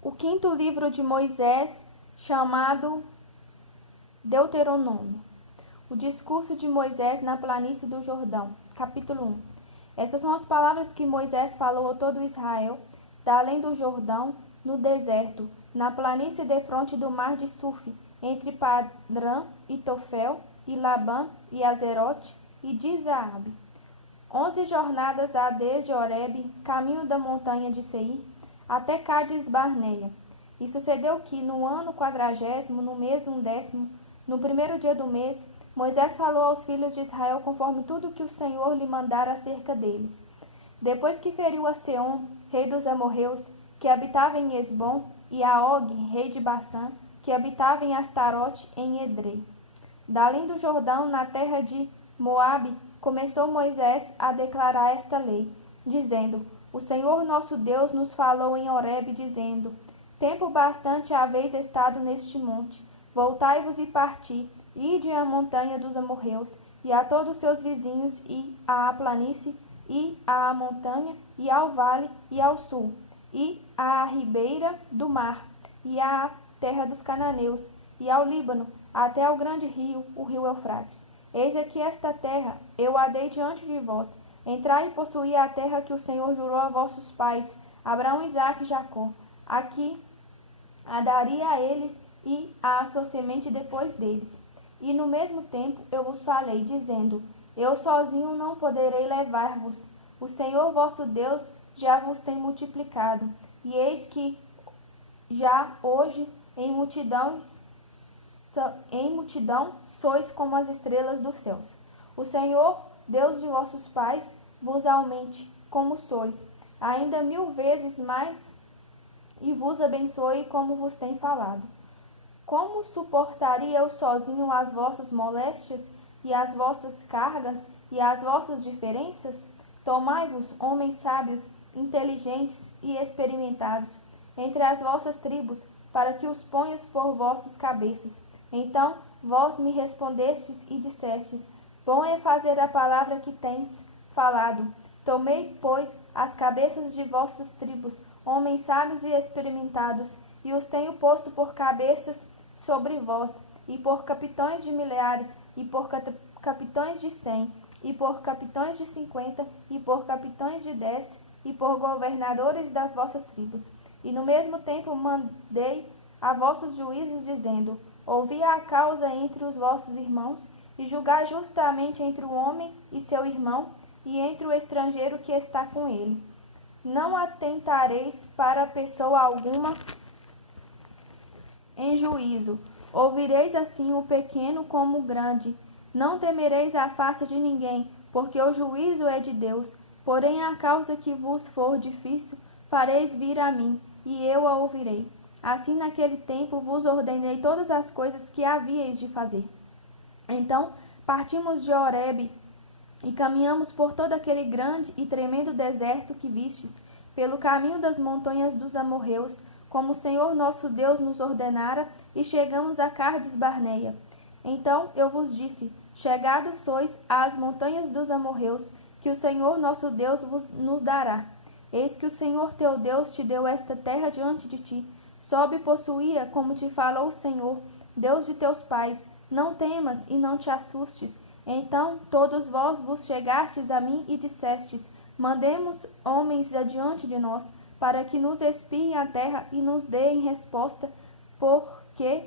O quinto livro de Moisés, chamado Deuteronômio. O discurso de Moisés na planície do Jordão. Capítulo 1. Estas são as palavras que Moisés falou a todo Israel, da além do Jordão, no deserto, na planície defronte do mar de Suf, entre Padrã e Tofel, e Labã, e Azerote, e de Zaabe. 11 jornadas há desde Horebe, caminho da montanha de Seir, até Cádiz Barneia. E sucedeu que, no ano 40º, no mês 11º, no primeiro dia do mês, Moisés falou aos filhos de Israel conforme tudo que o Senhor lhe mandara acerca deles. Depois que feriu a Seom, rei dos amorreus, que habitava em Esbom, e a Og, rei de Bassã, que habitava em Astarote, em Edrei. Da além do Jordão, na terra de Moabe, começou Moisés a declarar esta lei, dizendo: O Senhor nosso Deus nos falou em Horebe, dizendo: Tempo bastante haveis estado neste monte. Voltai-vos e parti, ide à montanha dos amorreus, e a todos os seus vizinhos, e à planície, e à montanha, e ao vale, e ao sul, e à ribeira do mar, e à terra dos cananeus, e ao Líbano, até ao grande rio, o rio Eufrates. Eis aqui esta terra, eu a dei diante de vós. Entrai e possuí a terra que o Senhor jurou a vossos pais, Abraão, Isaque e Jacó. Aqui a daria a eles e à sua semente depois deles. E no mesmo tempo eu vos falei, dizendo: Eu sozinho não poderei levar-vos. O Senhor vosso Deus já vos tem multiplicado. E eis que já hoje em multidão sois como as estrelas dos céus. O Senhor, Deus de vossos pais, vos aumente, como sois, ainda 1000 vezes mais, e vos abençoe como vos tem falado. Como suportaria eu sozinho as vossas moléstias, e as vossas cargas, e as vossas diferenças? Tomai-vos, homens sábios, inteligentes e experimentados, entre as vossas tribos, para que os ponhas por vossas cabeças. Então vós me respondestes e dissestes: Bom é fazer a palavra que tens falado. Tomei, pois, as cabeças de vossas tribos, homens sábios e experimentados, e os tenho posto por cabeças sobre vós, e por capitães de milhares, e por capitães de 100, e por capitães de 50, e por capitães de 10, e por governadores das vossas tribos. E no mesmo tempo mandei a vossos juízes, dizendo: Ouvi a causa entre os vossos irmãos, e julgai justamente entre o homem e seu irmão, e entre o estrangeiro que está com ele. Não atentareis para pessoa alguma em juízo. Ouvireis assim o pequeno como o grande. Não temereis a face de ninguém, porque o juízo é de Deus. Porém, a causa que vos for difícil, fareis vir a mim, e eu a ouvirei. Assim, naquele tempo, vos ordenei todas as coisas que havíeis de fazer. Então, partimos de Horebe e caminhamos por todo aquele grande e tremendo deserto que vistes, pelo caminho das montanhas dos amorreus, como o Senhor nosso Deus nos ordenara, e chegamos a Cádiz Barneia. Então eu vos disse: Chegados sois às montanhas dos amorreus, que o Senhor nosso Deus nos dará. Eis que o Senhor teu Deus te deu esta terra diante de ti. Sobe e possuía, como te falou o Senhor, Deus de teus pais. Não temas e não te assustes. Então todos vós vos chegastes a mim e dissestes: Mandemos homens adiante de nós, para que nos espiem a terra e nos deem resposta, por que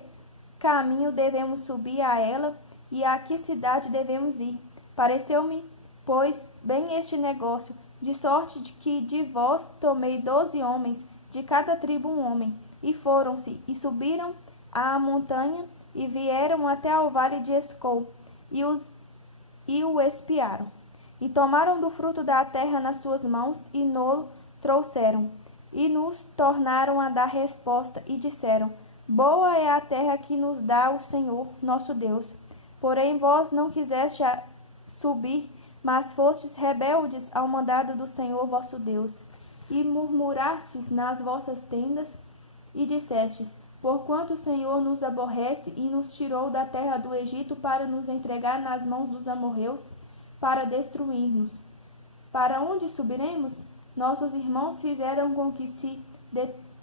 caminho devemos subir a ela e a que cidade devemos ir. Pareceu-me, pois, bem este negócio, de sorte de que de vós tomei 12 homens, de cada tribo um homem, e foram-se, e subiram à montanha, e vieram até ao vale de Escol, e o espiaram. E tomaram do fruto da terra nas suas mãos, e nolo trouxeram. E nos tornaram a dar resposta, e disseram: Boa é a terra que nos dá o Senhor, nosso Deus. Porém vós não quiseste subir, mas fostes rebeldes ao mandado do Senhor vosso Deus. E murmurastes nas vossas tendas, e dissestes: Porquanto o Senhor nos aborrece e nos tirou da terra do Egito para nos entregar nas mãos dos amorreus, para destruir-nos. Para onde subiremos? Nossos irmãos fizeram com que se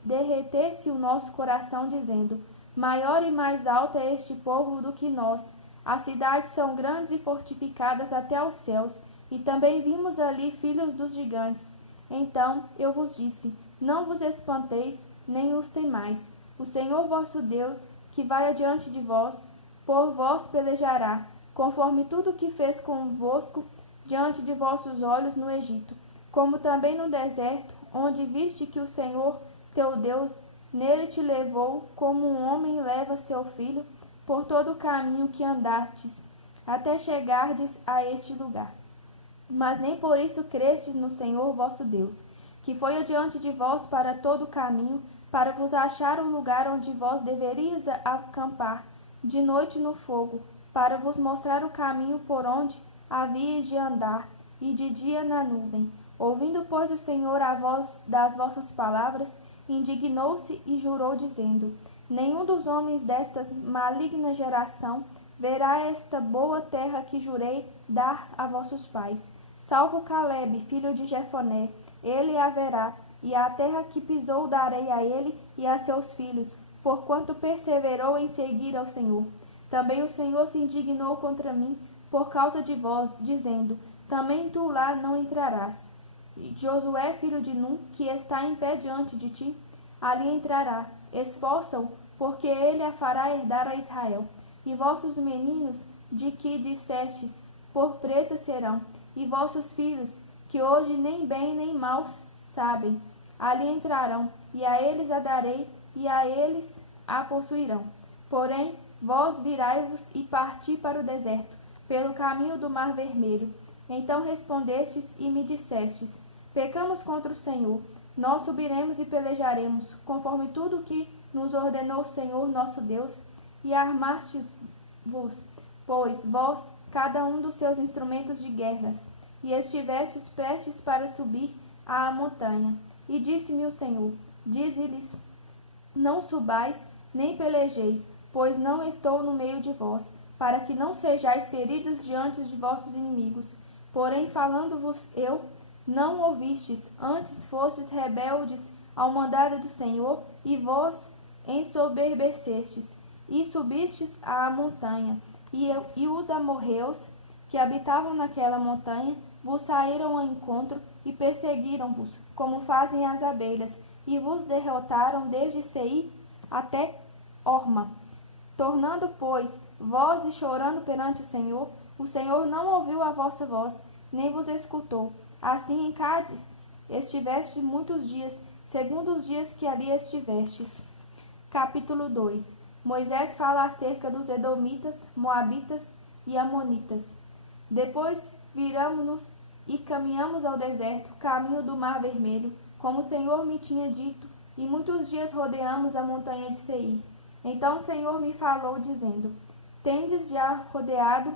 derreter-se o nosso coração, dizendo: maior e mais alto é este povo do que nós. As cidades são grandes e fortificadas até aos céus, e também vimos ali filhos dos gigantes. Então eu vos disse: não vos espanteis, nem os temais. O Senhor vosso Deus, que vai adiante de vós, por vós pelejará, conforme tudo o que fez convosco diante de vossos olhos no Egito, como também no deserto, onde viste que o Senhor teu Deus nele te levou, como um homem leva seu filho, por todo o caminho que andastes, até chegardes a este lugar. Mas nem por isso crestes no Senhor vosso Deus, que foi adiante de vós para todo o caminho, para vos achar um lugar onde vós deverias acampar, de noite no fogo, para vos mostrar o caminho por onde havíeis de andar, e de dia na nuvem. Ouvindo, pois, o Senhor a voz das vossas palavras, indignou-se e jurou, dizendo: nenhum dos homens desta maligna geração verá esta boa terra que jurei dar a vossos pais, salvo Calebe, filho de Jefoné, ele a verá, e a terra que pisou darei a ele e a seus filhos, porquanto perseverou em seguir ao Senhor. Também o Senhor se indignou contra mim por causa de vós, dizendo: também tu lá não entrarás. E Josué, filho de Num, que está em pé diante de ti, ali entrará. Esforça-o, porque ele a fará herdar a Israel. E vossos meninos, de que dissestes, por presa serão, e vossos filhos, que hoje nem bem nem mal sabem, ali entrarão, e a eles a darei, e a eles a possuirão. Porém, vós virai-vos e parti para o deserto, pelo caminho do mar vermelho. Então respondestes e me dissestes: pecamos contra o Senhor, nós subiremos e pelejaremos, conforme tudo o que nos ordenou o Senhor nosso Deus, e armastes-vos, pois, vós, cada um dos seus instrumentos de guerras, e estivestes prestes para subir à montanha. E disse-me o Senhor: dize-lhes: não subais, nem pelejeis, pois não estou no meio de vós, para que não sejais feridos diante de vossos inimigos. Porém, falando-vos eu, não ouvistes, antes fostes rebeldes ao mandado do Senhor, e vós ensoberbecestes, e subistes à montanha, e os amorreus, que habitavam naquela montanha, vos saíram ao encontro, e perseguiram-vos, como fazem as abelhas, e vos derrotaram desde Seir até Horma. Tornando, pois, vós e chorando perante o Senhor não ouviu a vossa voz, nem vos escutou. Assim em Cádiz estiveste muitos dias, segundo os dias que ali estivestes. Capítulo 2. Moisés fala acerca dos Edomitas, Moabitas e Amonitas. Depois viramo-nos e caminhamos ao deserto, caminho do Mar Vermelho, como o Senhor me tinha dito, e muitos dias rodeamos a montanha de Seir. Então o Senhor me falou, dizendo: tendes já rodeado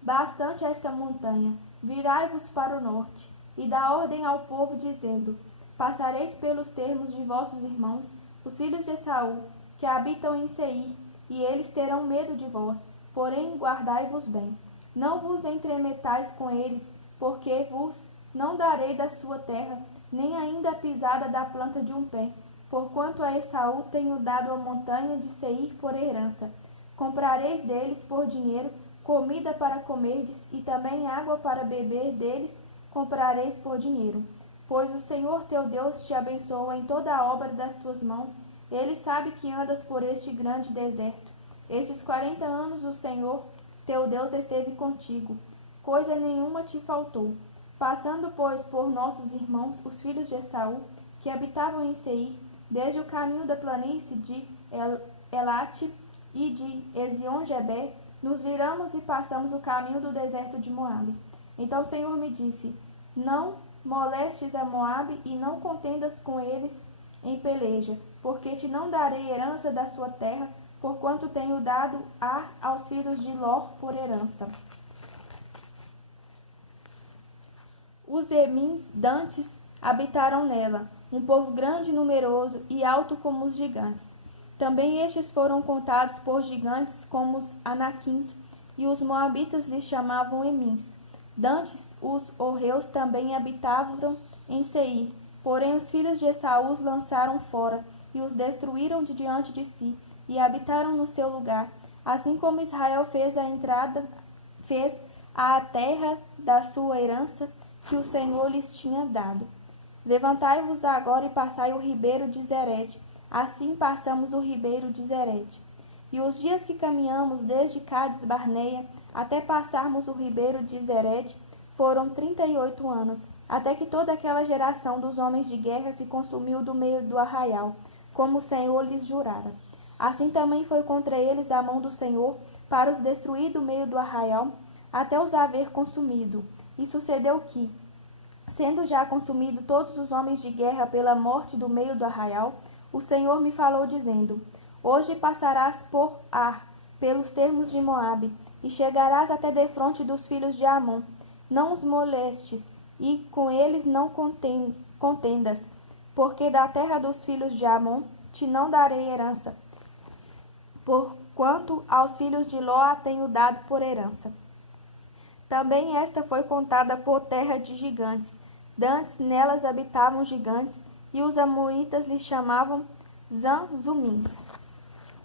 bastante esta montanha, virai-vos para o norte, e dá ordem ao povo, dizendo: passareis pelos termos de vossos irmãos, os filhos de Esaú, que habitam em Seir, e eles terão medo de vós, porém guardai-vos bem. Não vos entremetais com eles, porque vos não darei da sua terra, nem ainda a pisada da planta de um pé, porquanto a Esaú tenho dado a montanha de Seir por herança. Comprareis deles por dinheiro comida para comerdes, e também água para beber deles comprareis por dinheiro. Pois o Senhor teu Deus te abençoa em toda a obra das tuas mãos, ele sabe que andas por este grande deserto. Estes 40 anos o Senhor teu Deus esteve contigo, coisa nenhuma te faltou. Passando, pois, por nossos irmãos, os filhos de Esaú, que habitavam em Seir, desde o caminho da planície de Elate e de Ezion-Geber, nos viramos e passamos o caminho do deserto de Moabe. Então o Senhor me disse: não molestes a Moabe e não contendas com eles em peleja, porque te não darei herança da sua terra, porquanto tenho dado aos filhos de Ló por herança. Os Emins dantes habitaram nela, um povo grande e numeroso e alto como os gigantes. Também estes foram contados por gigantes como os Anaquins, e os moabitas lhes chamavam Emins. Dantes, os horreus também habitavam em Seir, Porém os filhos de Esaú os lançaram fora, e os destruíram de diante de si, e habitaram no seu lugar, assim como Israel fez à terra da sua herança, que o Senhor lhes tinha dado. Levantai-vos agora e passai o ribeiro de Zerede. Assim passamos o ribeiro de Zerede. E os dias que caminhamos desde Cades Barneia até passarmos o ribeiro de Zerede foram 38 anos, até que toda aquela geração dos homens de guerra se consumiu do meio do arraial, como o Senhor lhes jurara. Assim também foi contra eles a mão do Senhor, para os destruir do meio do arraial, até os haver consumido. E sucedeu que, sendo já consumido todos os homens de guerra pela morte do meio do arraial, o Senhor me falou, dizendo: Hoje passarás por Ar, pelos termos de Moabe, e chegarás até defronte dos filhos de Amon. Não os molestes, e com eles não contendas, porque da terra dos filhos de Amon te não darei herança, porquanto aos filhos de Ló a tenho dado por herança. Também esta foi contada por terra de gigantes. Dantes nelas habitavam gigantes, e os amonitas lhe chamavam Zanzumins.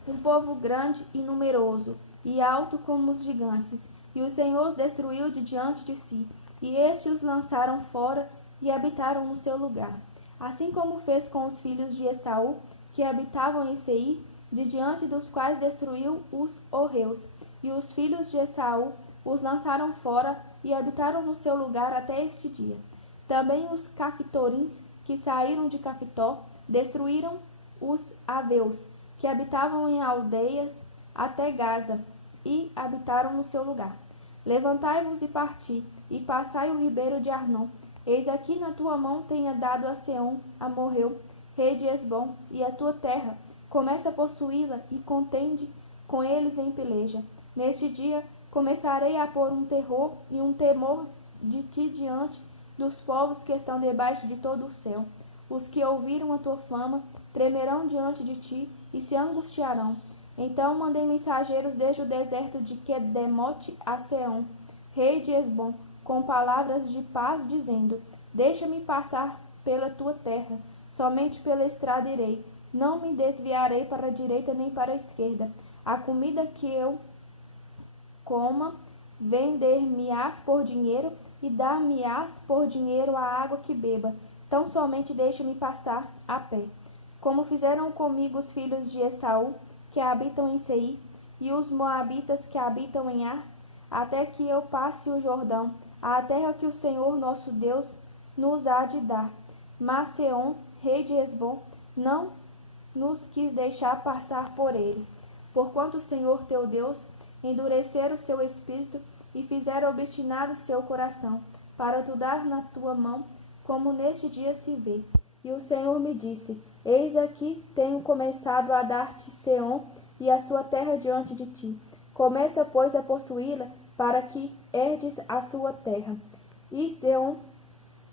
Um povo grande e numeroso, e alto como os gigantes, e o Senhor os destruiu de diante de si, e estes os lançaram fora e habitaram no seu lugar. Assim como fez com os filhos de Esaú, que habitavam em Seir, de diante dos quais destruiu os horreus, e os filhos de Esaú os lançaram fora e habitaram no seu lugar até este dia. Também os caftorins, que saíram de Cafitor, destruíram os aveus, que habitavam em aldeias até Gaza, e habitaram no seu lugar. Levantai-vos e parti, e passai o ribeiro de Arnon. Eis aqui na tua mão tenha dado a Seom, amorreu, rei de Esbom, e a tua terra. Começa a possuí-la, e contende com eles em peleja. Neste dia começarei a pôr um terror e um temor de ti diante dos povos que estão debaixo de todo o céu. Os que ouviram a tua fama tremerão diante de ti e se angustiarão. Então mandei mensageiros desde o deserto de Quedemote a Seom, rei de Esbom, com palavras de paz, dizendo: Deixa-me passar pela tua terra, somente pela estrada irei. Não me desviarei para a direita nem para a esquerda. A comida que eu coma, vender-me-ás por dinheiro, e dar-me-ás por dinheiro a água que beba. Tão somente deixa-me passar a pé. Como fizeram comigo os filhos de Esaú, que habitam em Seir, e os moabitas que habitam em Ar, até que eu passe o Jordão, à terra que o Senhor nosso Deus nos há de dar. Mas Seom, rei de Esbom, não nos quis deixar passar por ele. Porquanto o Senhor teu Deus endurecera o seu espírito e fizera obstinado o seu coração, para tu dar na tua mão, como neste dia se vê. E o Senhor me disse: Eis aqui tenho começado a dar-te Seom e a sua terra diante de ti. Começa, pois, a possuí-la, para que herdes a sua terra. E Seom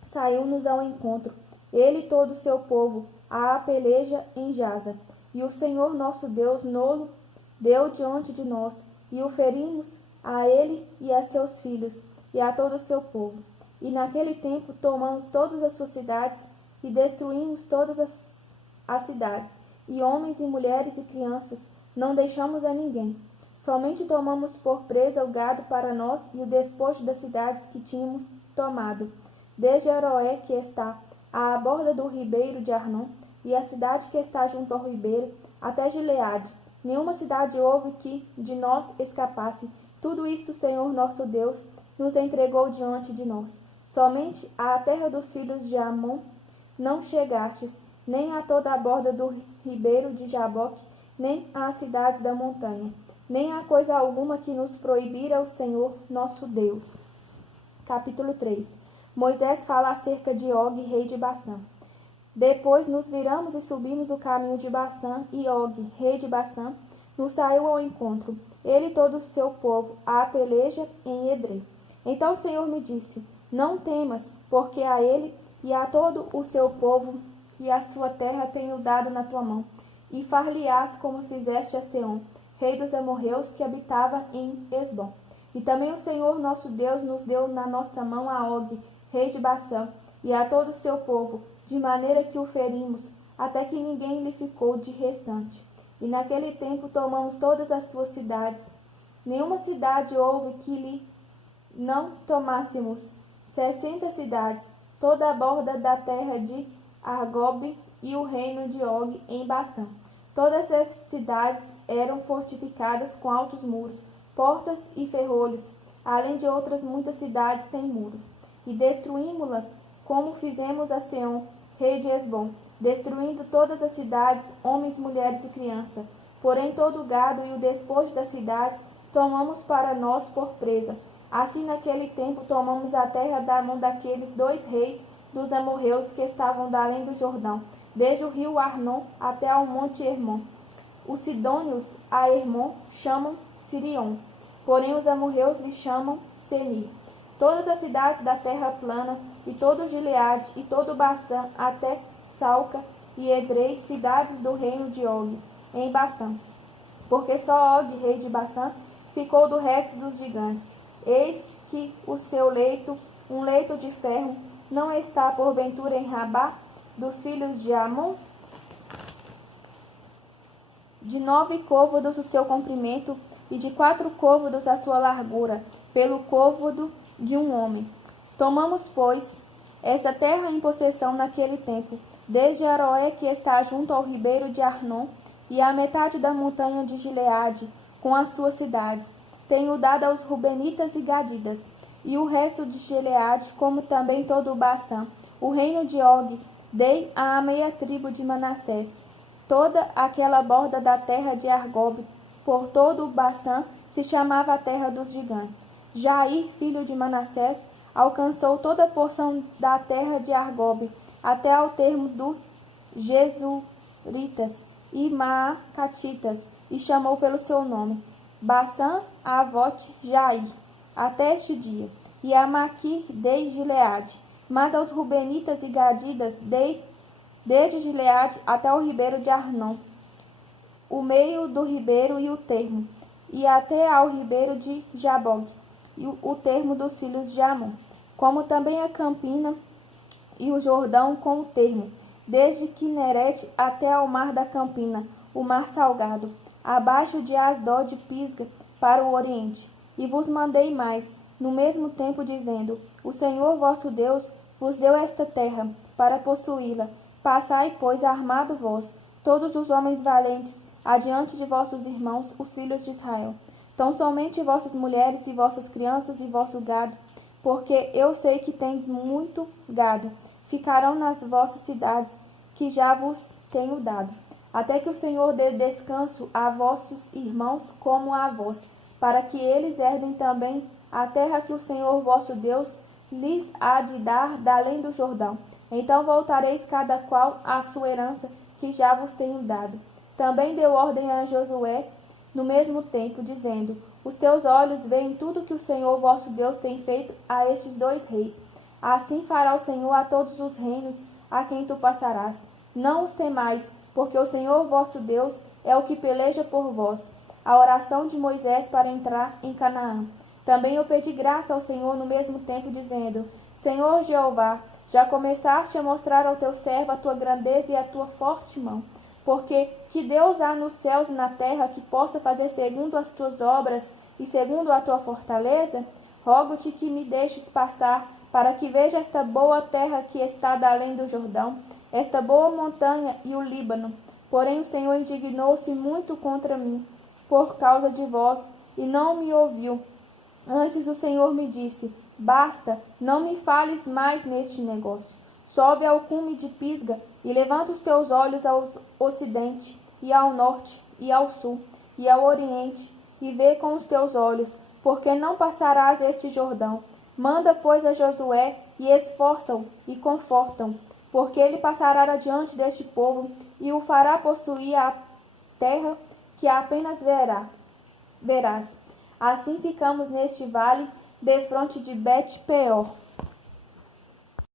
saiu-nos ao encontro, ele e todo o seu povo, à peleja em Jaza. E o Senhor nosso Deus nolo deu diante de nós, e o ferimos a ele e a seus filhos, e a todo o seu povo. E naquele tempo tomamos todas as suas cidades, e destruímos todas as cidades, e homens e mulheres e crianças, não deixamos a ninguém. Somente tomamos por presa o gado para nós e o despojo das cidades que tínhamos tomado, desde Aroé, que está à borda do ribeiro de Arnon, e a cidade que está junto ao ribeiro, até Gileade. Nenhuma cidade houve que de nós escapasse. Tudo isto o Senhor nosso Deus nos entregou diante de nós. Somente à terra dos filhos de Amon não chegastes, nem a toda a borda do ribeiro de Jaboque, nem às cidades da montanha, nem a coisa alguma que nos proibira o Senhor nosso Deus. Capítulo 3. Moisés fala acerca de Og, rei de Bassã. Depois nos viramos e subimos o caminho de Bassã, e Og, rei de Bassã, nos saiu ao encontro, ele e todo o seu povo, à peleja em Edrei. Então o Senhor me disse: Não temas, porque a ele e a todo o seu povo e a sua terra tenho dado na tua mão, e far-lhe-ás como fizeste a Seom, rei dos amorreus, que habitava em Esbom. E também o Senhor nosso Deus nos deu na nossa mão a Og, rei de Bassã, e a todo o seu povo, de maneira que o ferimos, até que ninguém lhe ficou de restante. E naquele tempo tomamos todas as suas cidades. Nenhuma cidade houve que lhe não tomássemos. 60 cidades, toda a borda da terra de Argob e o reino de Og em Baçã. Todas as cidades eram fortificadas com altos muros, portas e ferrolhos, além de outras muitas cidades sem muros. E destruímos-las, como fizemos a Seom, rei de Hesbom, destruindo todas as cidades, homens, mulheres e crianças. Porém todo o gado e o despojo das cidades tomamos para nós por presa. Assim naquele tempo tomamos a terra da mão daqueles 2 reis dos amorreus que estavam da além do Jordão, desde o rio Arnon até ao monte Hermon. Os sidônios a Hermon chamam Sirion, porém os amorreus lhe chamam Senir. Todas as cidades da terra plana, e todo o Gileade, e todo o Baçã, até Salca e Edrei, cidades do reino de Og, em Baçã. Porque só Og, rei de Baçã, ficou do resto dos gigantes. Eis que o seu leito, um leito de ferro, não está porventura em Rabá, dos filhos de Amon? De 9 côvados o seu comprimento, e de 4 côvados a sua largura, pelo côvado de um homem. Tomamos, pois, esta terra em possessão naquele tempo, desde Aroé, que está junto ao ribeiro de Arnon, e a metade da montanha de Gileade, com as suas cidades. Tenho dado aos Rubenitas e Gadidas, e o resto de Gileade, como também todo o Baçã. O reino de Og dei à meia tribo de Manassés. Toda aquela borda da terra de Argob, por todo o Baçã, se chamava a terra dos gigantes. Jair, filho de Manassés, alcançou toda a porção da terra de Argob, até ao termo dos Jesuritas e Maacatitas, e chamou pelo seu nome Baçã Avote Jair, até este dia, e a Maquir dei Gileade. Mas aos Rubenitas e Gadidas dei desde Gileade até o ribeiro de Arnon, o meio do ribeiro e o termo, e até ao ribeiro de Jabog, e o termo dos filhos de Amon, como também a Campina e o Jordão com o termo, desde Quinerete até ao mar da Campina, o mar salgado, abaixo de Asdod Pisga, para o oriente. E vos mandei mais, no mesmo tempo, dizendo: O Senhor vosso Deus vos deu esta terra, para possuí-la. Passai, pois, armado vós, todos os homens valentes, adiante de vossos irmãos, os filhos de Israel. Tão somente vossas mulheres e vossas crianças e vosso gado, porque eu sei que tendes muito gado, ficarão nas vossas cidades, que já vos tenho dado, até que o Senhor dê descanso a vossos irmãos como a vós, para que eles herdem também a terra que o Senhor vosso Deus lhes há de dar da além do Jordão. Então voltareis cada qual à sua herança, que já vos tenho dado. Também deu ordem a Josué no mesmo tempo, dizendo: Os teus olhos veem tudo que o Senhor vosso Deus tem feito a estes 2 reis. Assim fará o Senhor a todos os reinos a quem tu passarás. Não os temais, porque o Senhor vosso Deus é o que peleja por vós. A oração de Moisés para entrar em Canaã. Também eu pedi graça ao Senhor no mesmo tempo, dizendo: Senhor Jeová, já começaste a mostrar ao teu servo a tua grandeza e a tua forte mão. Porque que Deus há nos céus e na terra que possa fazer segundo as tuas obras e segundo a tua fortaleza? Rogo-te que me deixes passar, para que veja esta boa terra que está da além do Jordão, esta boa montanha e o Líbano. Porém o Senhor indignou-se muito contra mim, por causa de vós, e não me ouviu. Antes o Senhor me disse: Basta, não me fales mais neste negócio. Sobe ao cume de Pisga, e levanta os teus olhos ao ocidente, e ao norte, e ao sul, e ao oriente, e vê com os teus olhos, porque não passarás este Jordão. Manda, pois, a Josué, e esforça-o, e conforta-o, porque ele passará adiante deste povo, e o fará possuir a terra que apenas verás. Assim ficamos neste vale, defronte de Bet-peor.